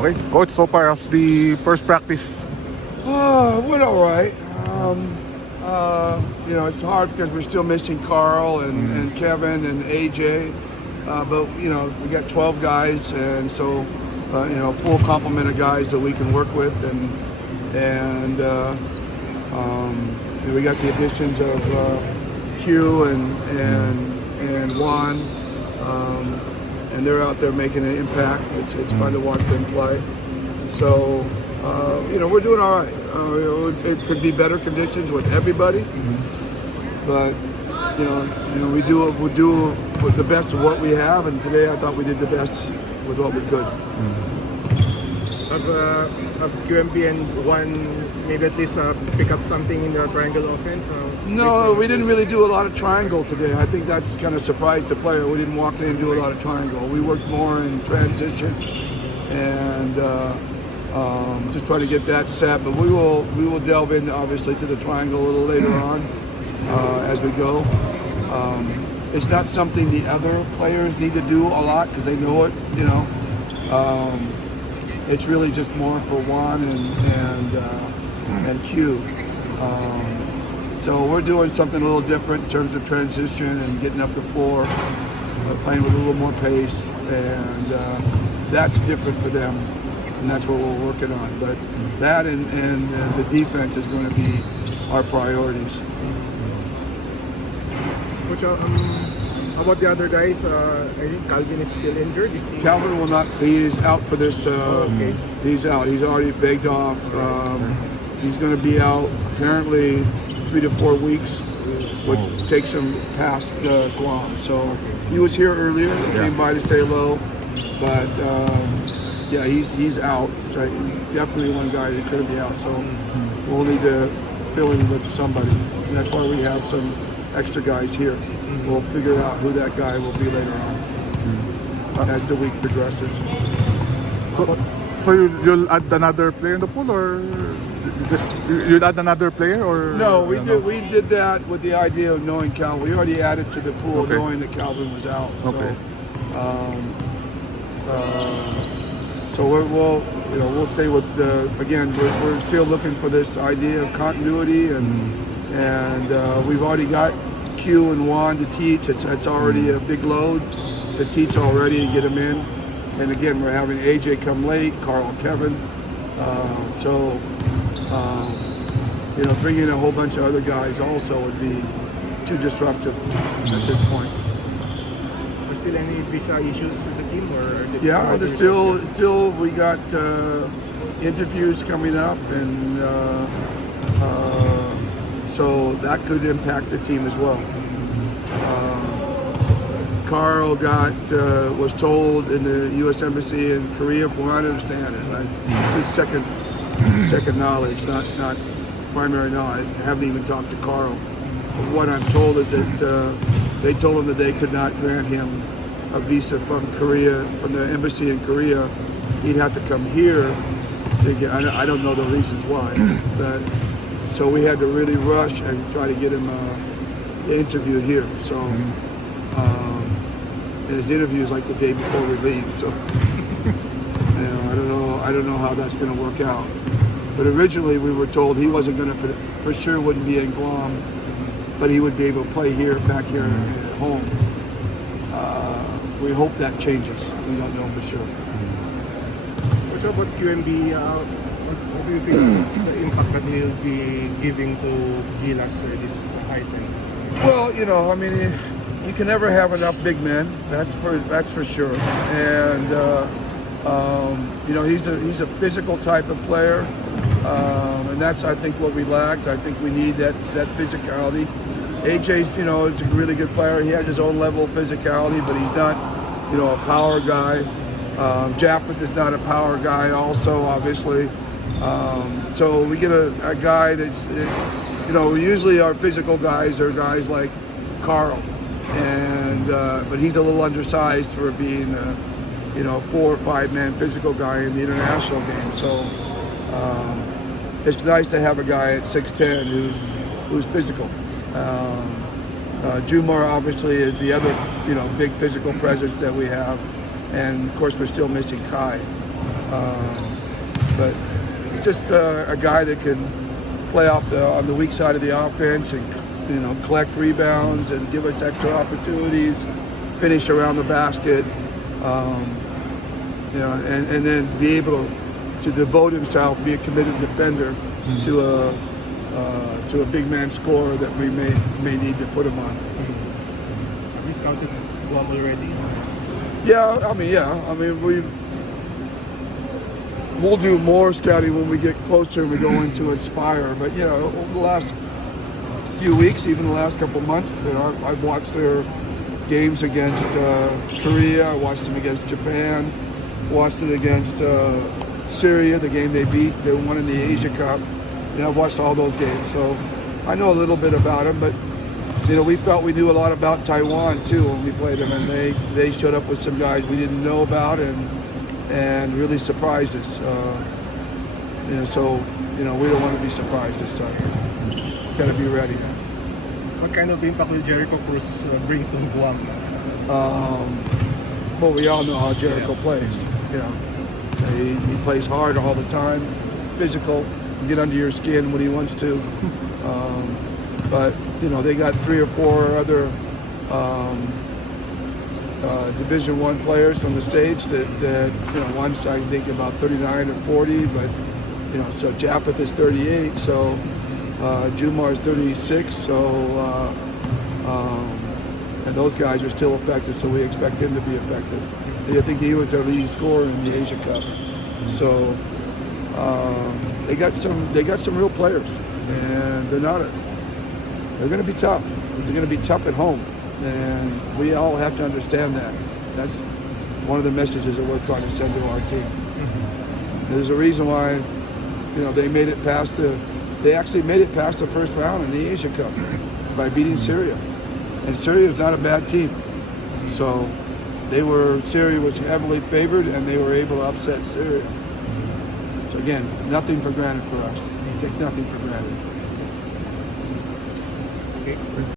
Okay, coach, so far as the first practice. Went all right. It's hard because we're still missing Carl and Kevin and AJ. But we got 12 guys, and so full complement of guys that we can work with, and we got the additions of Q and Juan, and they're out there making an impact. It's fun to watch them play. So we're doing all right. It could be better conditions with everybody, but we do the best of what we have, and today I thought we did the best with what we could. Have QMB and Juan maybe at least pick up something in the triangle offense? No, we didn't really do a lot of triangle today. I think that's kind of surprised the player. We didn't walk in and do a lot of triangle. We worked more in transition and just try to get that set. But we will delve in obviously to the triangle a little later on as we go. It's not something the other players need to do a lot because they know it. It's really just more for Juan and Q. So we're doing something a little different in terms of transition and getting up the floor, playing with a little more pace, and that's different for them, and that's what we're working on. But that and the defense is going to be our priorities. Which, how about the other guys? I think Calvin is still injured. Calvin will not. He is out for this. Okay. He's out. He's already begged off. He's going to be out apparently 3 to 4 weeks, which takes him past Guam. So he was here earlier. He came by to say hello, but he's out. So he's definitely one guy that's going to be out. So we'll need to fill in with somebody, and that's why we have some extra guys here. We'll figure out who that guy will be later on as the week progresses. So you'll add another player in the pool, or you'll add another player, or no? We did that with the idea of knowing Calvin. We already added to the pool knowing that Calvin was out. Okay. So we'll stay with again. We're still looking for this idea of continuity, and we've already got Q and Juan to teach. It's already a big load to teach already and get them in. And again, we're having AJ come late, Carl and Kevin. Bringing a whole bunch of other guys also would be too disruptive at this point. Are there still any visa issues with the team, or? Yeah, there's still we got interviews coming up, and so that could impact the team as well. Carl was told in the U.S. Embassy in Korea, from what I understand it. Right? It's his second knowledge, not primary knowledge. I haven't even talked to Carl. But what I'm told is that they told him that they could not grant him a visa from Korea, from the embassy in Korea. He'd have to come here to get. I don't know the reasons why, but so we had to really rush and try to get him interviewed here. So. And his interview is like the day before we leave, so I don't know how that's going to work out. But originally we were told he wasn't going to, for sure wouldn't be in Guam, but he would be able to play back here at home. We hope that changes. We don't know for sure. What's about QMB? What do you think is the impact that he'll be giving to Gilas this item? Well, you can never have enough big men. That's for sure. And he's a physical type of player, and that's I think what we lacked. I think we need that physicality. AJ's is a really good player. He has his own level of physicality, but he's not a power guy. Japeth is not a power guy, also obviously. So we get a guy that's usually our physical guys are guys like Carl. But he's a little undersized for being a 4 or 5 man physical guy in the international game. So it's nice to have a guy at 6'10" who's physical. Jumar obviously is the other big physical presence that we have, and of course we're still missing Kai. But just a guy that can play off on the weak side of the offense and collect rebounds and give us extra opportunities, finish around the basket, and then be able to devote himself, be a committed defender to a big man scorer that we may need to put him on. Have you scouted Guam already? I mean we'll do more scouting when we get closer and we go into Inspire. But over the last few weeks, even the last couple months, I've watched their games against Korea. I watched them against Japan. Watched it against Syria, the game they beat. They won in the Asia Cup. I've watched all those games, so I know a little bit about them. But we felt we knew a lot about Taiwan too when we played them, and they showed up with some guys we didn't know about and really surprised us. So we don't want to be surprised this time. Got to be ready. What kind of impact will Jericho Cruz bring to Guam? Well, we all know how Jericho plays. He plays hard all the time, physical, get under your skin when he wants to. But they got 3 or 4 other Division I players from the States that one's I think about 39 or 40, but so Japeth is 38, so Jumar is 36, so and those guys are still effective, so we expect him to be effective. I think he was their leading scorer in the Asia Cup. So they got some real players, and they're going to be tough. They're going to be tough at home, and we all have to understand that. That's one of the messages that we're trying to send to our team. There's a reason why they actually made it past the first round in the Asia Cup by beating Syria. And Syria is not a bad team. So Syria was heavily favored, and they were able to upset Syria. So again, nothing for granted for us. Take nothing for granted. Okay.